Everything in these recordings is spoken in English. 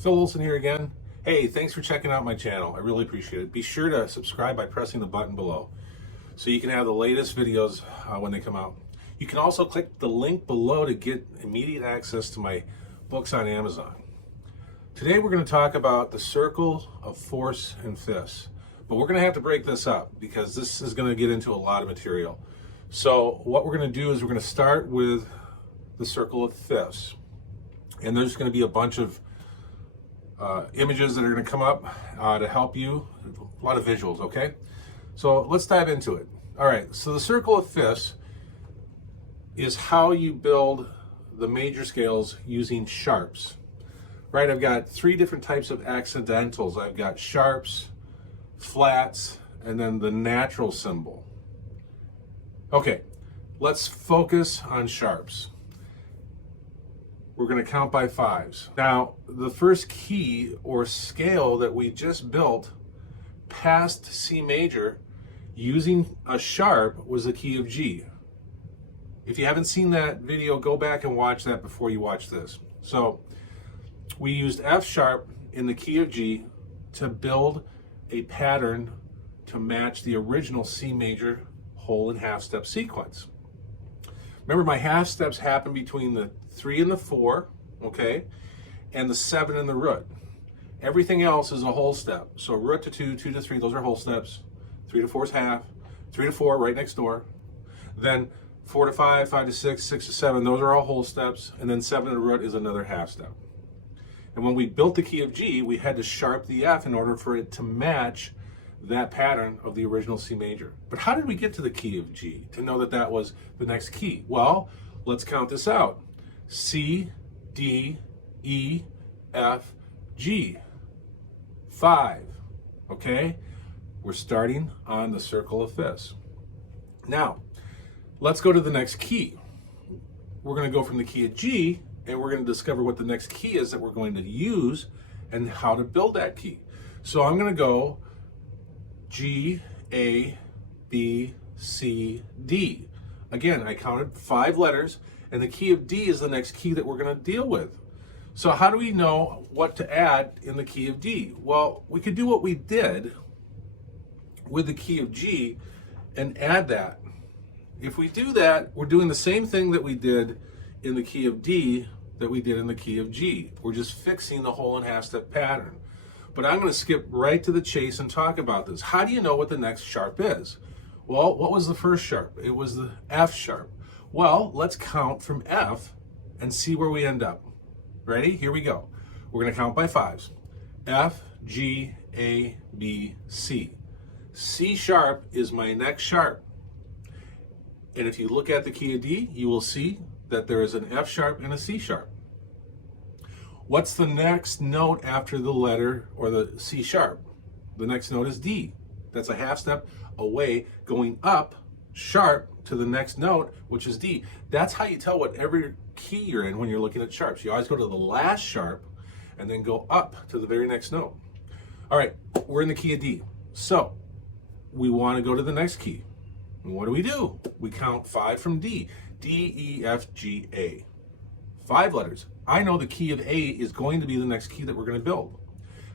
Phil Olson here again. Hey, thanks for checking out my channel. I really appreciate it. Be sure to subscribe by pressing the button below so you can have the latest videos when they come out. You can also click the link below to get immediate access to my books on Amazon. Today we're going to talk about the circle of fourths and fifths, but we're going to have to break this up because this is going to get into a lot of material. So what we're going to do is we're going to start with the circle of fifths, and there's going to be a bunch of images that are going to come up to help you. A lot of visuals, okay? So let's dive into it. All right, so the circle of fifths is how you build the major scales using sharps. Right, I've got three different types of accidentals. I've got sharps, flats, and then the natural symbol. Okay, let's focus on sharps. We're going to count by fives. Now, the first key or scale that we just built past C major using a sharp was the key of G. If you haven't seen that video, go back and watch that before you watch this. So we used F sharp in the key of G to build a pattern to match the original C major whole and half step sequence. Remember, my half steps happen between the 3 and the 4, okay, and the 7 and the root. Everything else is a whole step. So root to 2, 2 to 3, those are whole steps. 3 to 4 is half. 3 to 4, right next door. Then 4 to 5, 5 to 6, 6 to 7, those are all whole steps. And then 7 to the root is another half step. And when we built the key of G, we had to sharp the F in order for it to match that pattern of the original C major. But how did we get to the key of G to know that that was the next key? Well, let's count this out. C, D, E, F, G. 5, okay? We're starting on the circle of fifths. Now, let's go to the next key. We're going to go from the key of G, and we're going to discover what the next key is that we're going to use and how to build that key. So I'm going to go G, A, B, C, D. Again, I counted 5 letters, and the key of D is the next key that we're going to deal with. So how do we know what to add in the key of D? Well, we could do what we did with the key of G and add that. If we do that, we're doing the same thing that we did in the key of D that we did in the key of G. We're just fixing the whole and half step pattern. But I'm going to skip right to the chase and talk about this. How do you know what the next sharp is? Well, what was the first sharp? It was the F sharp. Well, let's count from F and see where we end up. Ready? Here we go. We're going to count by fives. F, G, A, B, C. C sharp is my next sharp. And if you look at the key of D, you will see that there is an F sharp and a C sharp. What's the next note after the letter or the C sharp? The next note is D. That's a half step away, going up sharp to the next note, which is D. That's how you tell whatever key you're in when you're looking at sharps. You always go to the last sharp and then go up to the very next note. All right, we're in the key of D. So we want to go to the next key. And what do? We count 5 from D. D, E, F, G, A. 5 letters. I know the key of A is going to be the next key that we're going to build.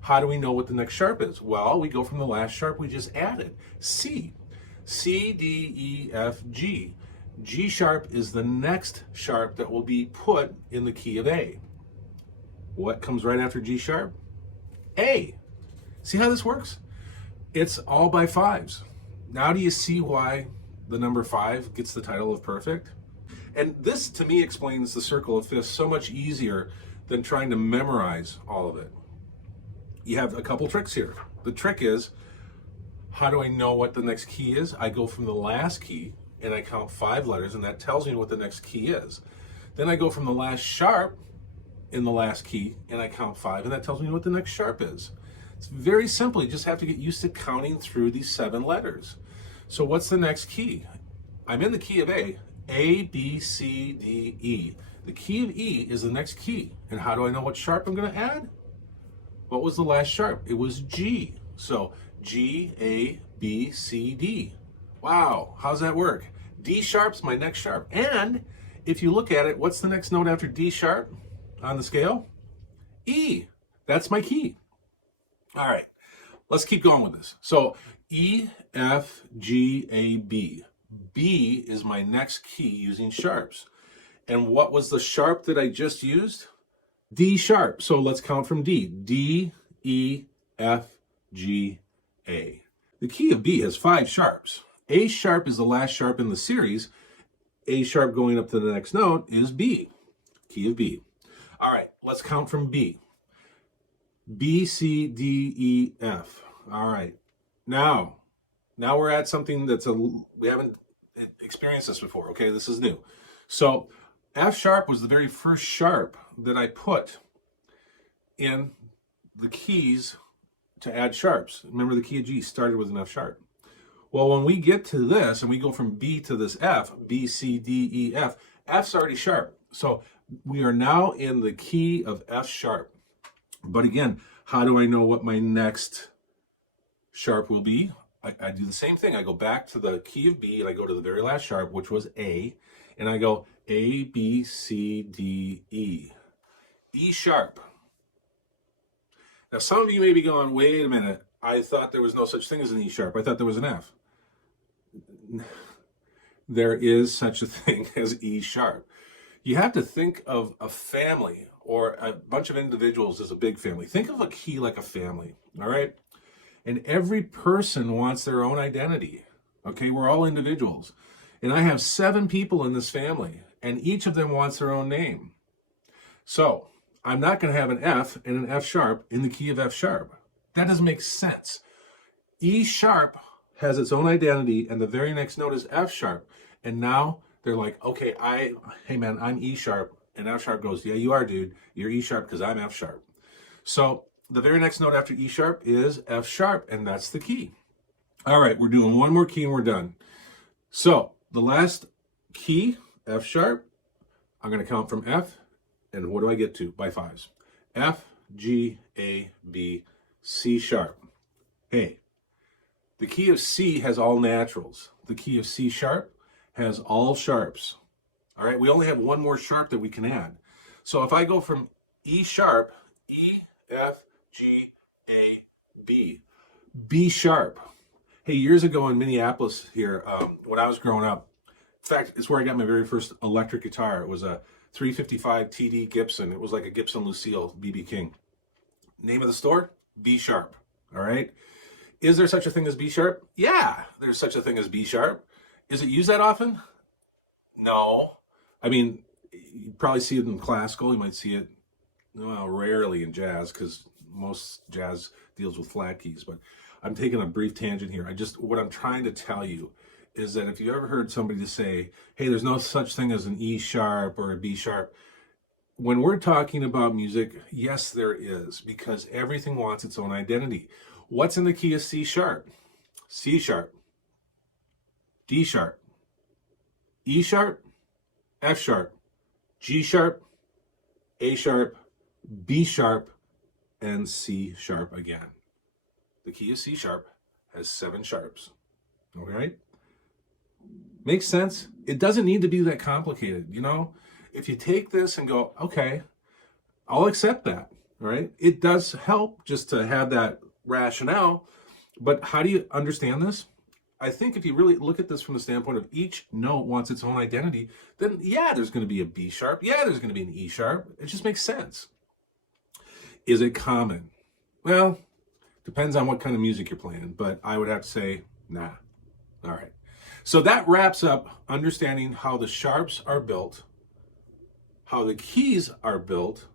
How do we know what the next sharp is? Well, we go from the last sharp we just added, C. C, D, E, F, G. G sharp is the next sharp that will be put in the key of A. What comes right after G sharp? A. See how this works? It's all by fives. Now do you see why the number 5 gets the title of perfect? And this, to me, explains the circle of fifths so much easier than trying to memorize all of it. You have a couple tricks here. The trick is, how do I know what the next key is? I go from the last key, and I count 5 letters, and that tells me what the next key is. Then I go from the last sharp in the last key, and I count 5, and that tells me what the next sharp is. It's very simple. You just have to get used to counting through these 7 letters. So what's the next key? I'm in the key of A. A, B, C, D, E. The key of E is the next key. And how do I know what sharp I'm going to add? What was the last sharp? It was G. So G, A, B, C, D. Wow, how's that work? D sharp's my next sharp. And if you look at it, what's the next note after D sharp on the scale? E. That's my key. All right, let's keep going with this. So E, F, G, A, B. B is my next key using sharps. And what was the sharp that I just used? D sharp. So let's count from D. D, E, F, G, A. The key of B has 5 sharps. A sharp is the last sharp in the series. A sharp going up to the next note is B. Key of B. All right, let's count from B. B, C, D, E, F. All right. Now we're at something that's we haven't experienced this before, okay? This is new. So F sharp was the very first sharp that I put in the keys to add sharps. Remember, the key of G started with an F sharp. Well, when we get to this and we go from B to this F, B, C, D, E, F, F's already sharp. So we are now in the key of F sharp. But again, how do I know what my next sharp will be? I do the same thing. I go back to the key of B and I go to the very last sharp, which was A, and I go A, B, C, D, E. E sharp. Now, some of you may be going, wait a minute, I thought there was no such thing as an E sharp. I thought there was an F. There is such a thing as E sharp. You have to think of a family or a bunch of individuals as a big family. Think of a key like a family, all right? And every person wants their own identity, okay? We're all individuals. And I have 7 people in this family, and each of them wants their own name. So I'm not going to have an F and an F sharp in the key of F sharp. That doesn't make sense. E sharp has its own identity, and the very next note is F sharp. And now they're like, okay, hey man, I'm E sharp. And F sharp goes, yeah, you are, dude. You're E sharp because I'm F sharp. So the very next note after E sharp is F sharp, and that's the key. All right, we're doing one more key and we're done. So the last key, F sharp, I'm going to count from F, and what do I get to by 5s? F, G, A, B, C sharp. Hey, the key of C has all naturals. The key of C sharp has all sharps. All right, we only have one more sharp that we can add. So if I go from E sharp, E, F, G, A, B, B sharp. Hey, years ago in Minneapolis here, when I was growing up, in fact, it's where I got my very first electric guitar. It was a 355 TD Gibson. It was like a Gibson Lucille BB King. Name of the store? B sharp. All right. Is there such a thing as B sharp? Yeah, there's such a thing as B sharp. Is it used that often? No. I mean, you probably see it in classical. You might see it, well, rarely in jazz because most jazz deals with flat keys. But I'm taking a brief tangent here. What I'm trying to tell you is that if you ever heard somebody say, hey, there's no such thing as an E sharp or a B sharp, when we're talking about music, yes, there is, because everything wants its own identity. What's in the key of C sharp? C sharp, D sharp, E sharp, F sharp, G sharp, A sharp, B sharp, and C sharp again. The key of C sharp has 7 sharps. All right? Makes sense? It doesn't need to be that complicated, you know? If you take this and go, okay, I'll accept that, right? It does help just to have that rationale, but how do you understand this? I think if you really look at this from the standpoint of each note wants its own identity, then yeah, there's going to be a B sharp. Yeah, there's going to be an E sharp. It just makes sense. Is it common? Well, depends on what kind of music you're playing, but I would have to say, nah. All right. So that wraps up understanding how the sharps are built, how the keys are built,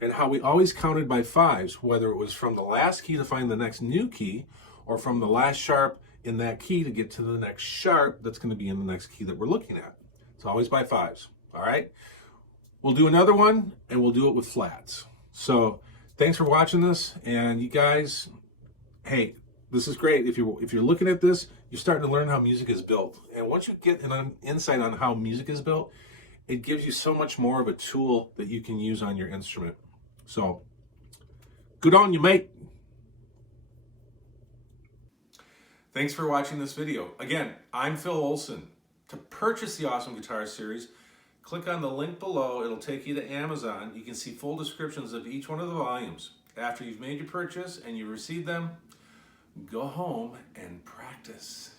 and how we always counted by 5s, whether it was from the last key to find the next new key, or from the last sharp in that key to get to the next sharp that's going to be in the next key that we're looking at. It's always by 5s, all right? We'll do another one, and we'll do it with flats. So thanks for watching this, and you guys, hey, this is great. If you're looking at this, you're starting to learn how music is built. And once you get an insight on how music is built, it gives you so much more of a tool that you can use on your instrument. So, good on you, mate. Thanks for watching this video. Again, I'm Phil Olson. To purchase the Awesome Guitar Series, click on the link below. It'll take you to Amazon. You can see full descriptions of each one of the volumes. After you've made your purchase and you receive them, go home and practice.